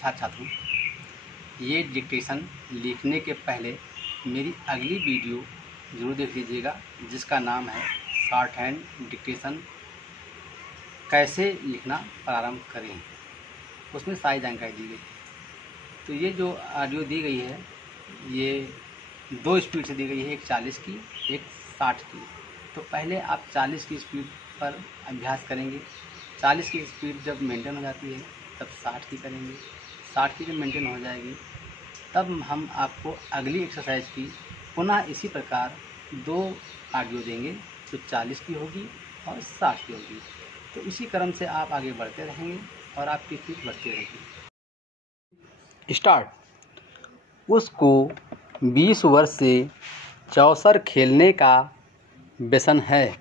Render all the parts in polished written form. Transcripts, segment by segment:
छात्र छात्रों, ये डिक्टेशन लिखने के पहले मेरी अगली वीडियो ज़रूर देख लीजिएगा, जिसका नाम है शॉर्ट हैंड डिक्टेशन कैसे लिखना प्रारंभ करें। उसमें सारी जानकारी दी गई। तो ये जो ऑडियो दी गई है, ये 2 स्पीड से दी गई है, एक 40 की, एक 60 की। तो पहले आप 40 की स्पीड पर अभ्यास करेंगे। 40 की स्पीड जब मेंटेन हो जाती है तब 60 की करेंगे। 60 की जब मेंटेन हो जाएगी तब हम आपको अगली एक्सरसाइज की पुनः इसी प्रकार 2 ऑडियो देंगे, जो 40 की होगी और 60 की होगी। तो इसी क्रम से आप आगे बढ़ते रहेंगे और आपकी स्पीड बढ़ती रहेगी। स्टार्ट। उसको 20 वर्ष से चौसर खेलने का व्यसन है।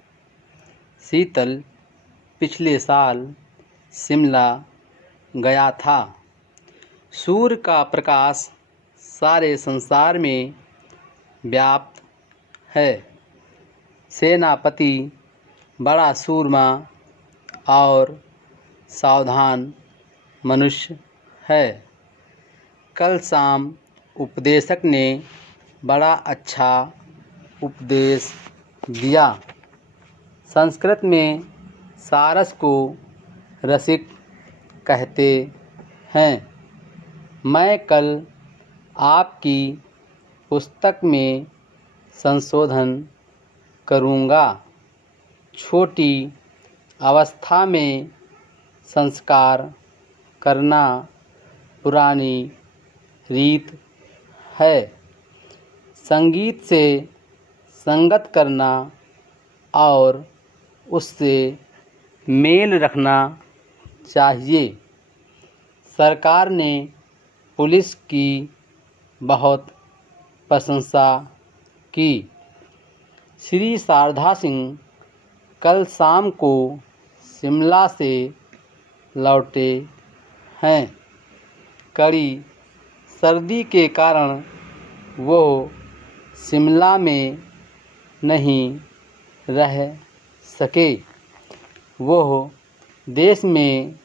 शीतल पिछले साल शिमला गया था। सूर्य का प्रकाश सारे संसार में व्याप्त है। सेनापति बड़ा सूरमा और सावधान मनुष्य है। कल शाम उपदेशक ने बड़ा अच्छा उपदेश दिया। संस्कृत में सारस को रसिक कहते हैं। मैं कल आपकी पुस्तक में संशोधन करूँगा। छोटी अवस्था में संस्कार करना पुरानी रीत है। संगीत से संगत करना और उससे मेल रखना चाहिए। सरकार ने पुलिस की बहुत प्रशंसा की। श्री शारदा सिंह कल शाम को शिमला से लौटे हैं। कड़ी सर्दी के कारण वो शिमला में नहीं रह सके। वो देश में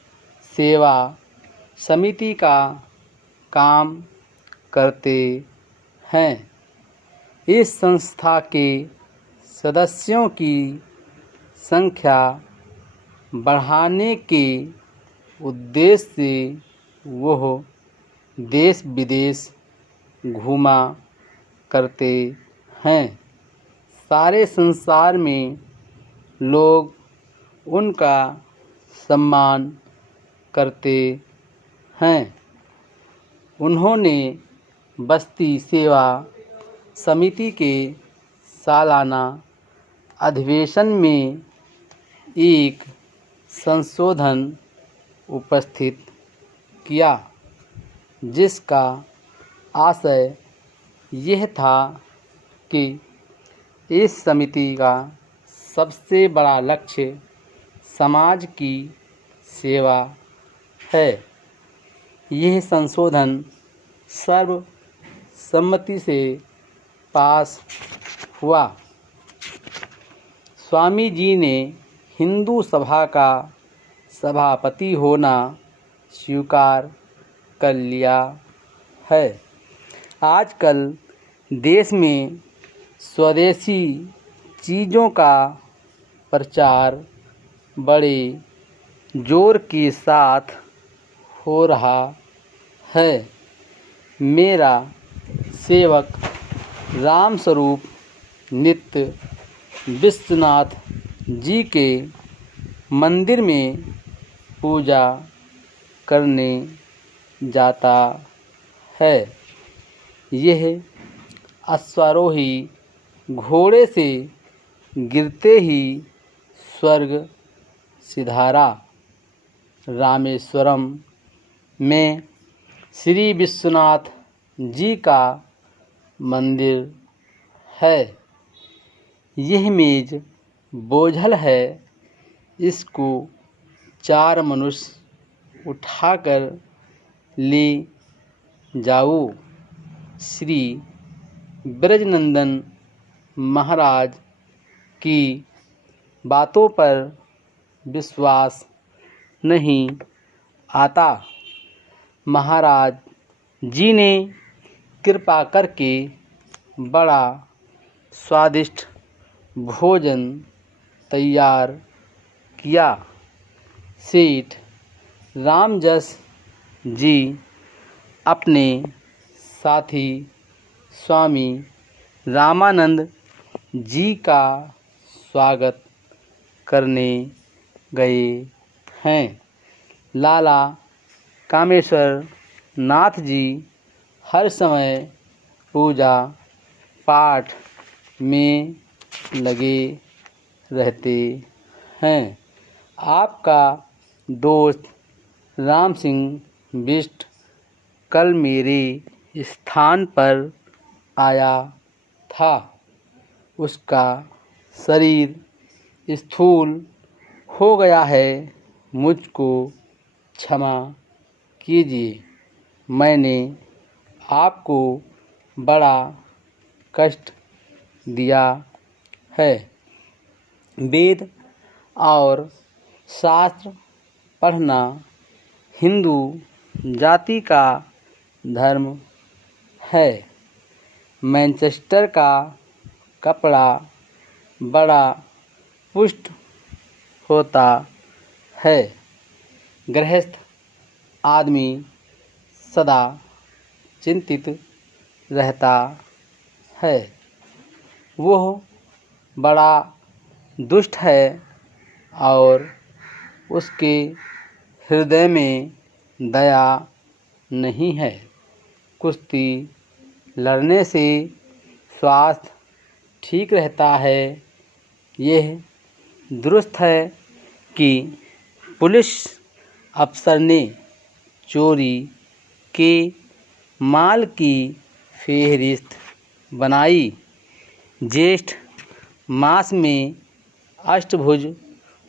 सेवा समिति का काम करते हैं। इस संस्था के सदस्यों की संख्या बढ़ाने के उद्देश्य से वो देश विदेश घूमा करते हैं। सारे संसार में लोग उनका सम्मान करते हैं। उन्होंने बस्ती सेवा समिति के सालाना अधिवेशन में एक संशोधन उपस्थित किया, जिसका आशय यह था कि इस समिति का सबसे बड़ा लक्ष्य समाज की सेवा है। यह संशोधन सर्वसम्मति से पास हुआ। स्वामी जी ने हिंदू सभा का सभापति होना स्वीकार कर लिया है। आजकल देश में स्वदेशी चीज़ों का प्रचार बड़े जोर के साथ हो रहा है। मेरा सेवक रामस्वरूप नित्य विश्वनाथ जी के मंदिर में पूजा करने जाता है। यह अश्वारोही घोड़े से गिरते ही स्वर्ग सिधारा। रामेश्वरम में श्री विश्वनाथ जी का मंदिर है। यह मेज बोझल है। इसको 4 मनुष्य उठाकर ले जाओ। श्री ब्रजनंदन महाराज की बातों पर विश्वास नहीं आता। महाराज जी ने कृपा करके बड़ा स्वादिष्ट भोजन तैयार किया। सेठ रामजस जी अपने साथी स्वामी रामानंद जी का स्वागत करने गए हैं। लाला कामेश्वर नाथ जी हर समय पूजा पाठ में लगे रहते हैं। आपका दोस्त राम सिंह बिष्ट कल मेरे स्थान पर आया था। उसका शरीर स्थूल हो गया है। मुझको क्षमा कीजिए, मैंने आपको बड़ा कष्ट दिया है। वेद और शास्त्र पढ़ना हिंदू जाति का धर्म है। मैनचेस्टर का कपड़ा बड़ा पुष्ट होता है। गृहस्थ आदमी सदा चिंतित रहता है। वह बड़ा दुष्ट है और उसके हृदय में दया नहीं है। कुश्ती लड़ने से स्वास्थ्य ठीक रहता है। यह दुरुस्त है कि पुलिस अफसर ने चोरी के माल की फेहरिस्त बनाई। ज्येष्ठ मास में अष्टभुज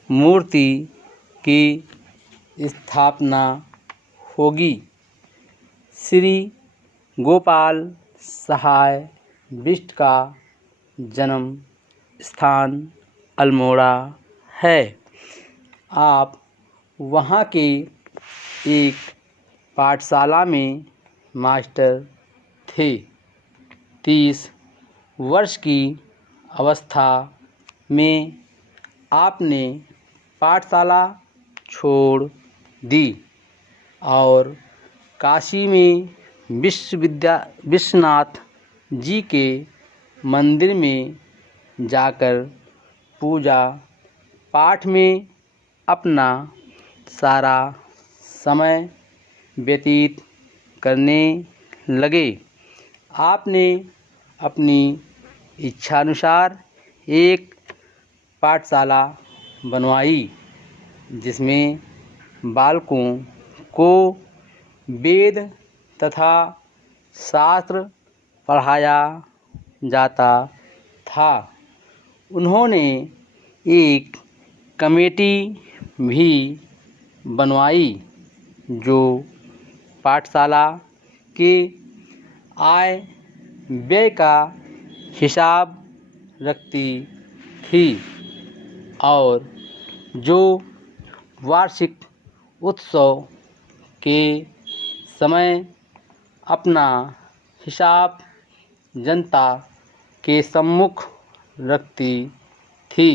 मूर्ति की स्थापना होगी। श्री गोपाल सहाय बिष्ट का जन्म स्थान अल्मोड़ा है। आप वहाँ के एक पाठशाला में मास्टर थे। 30 वर्ष की अवस्था में आपने पाठशाला छोड़ दी और काशी में विश्वनाथ जी के मंदिर में जाकर पूजा पाठ में अपना सारा समय व्यतीत करने लगे। आपने अपनी इच्छानुसार एक पाठशाला बनवाई जिसमें बालकों को वेद तथा शास्त्र पढ़ाया जाता था। उन्होंने एक कमेटी भी बनवाई जो पाठशाला के आय व्यय का हिसाब रखती थी और जो वार्षिक उत्सव के समय अपना हिसाब जनता के सम्मुख रखती थी,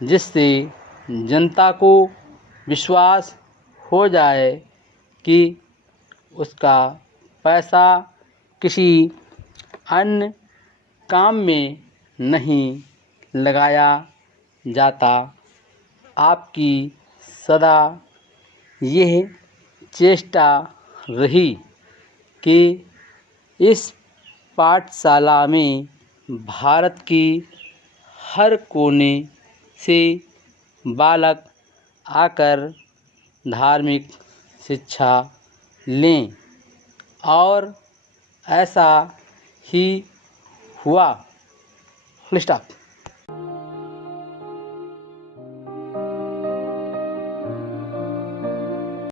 जिससे जनता को विश्वास हो जाए कि उसका पैसा किसी अन्य काम में नहीं लगाया जाता। आपकी सदा यह चेष्टा रही कि इस पाठशाला में भारत की हर कोने से बालक आकर धार्मिक शिक्षा लें और ऐसा ही हुआ। Full stop.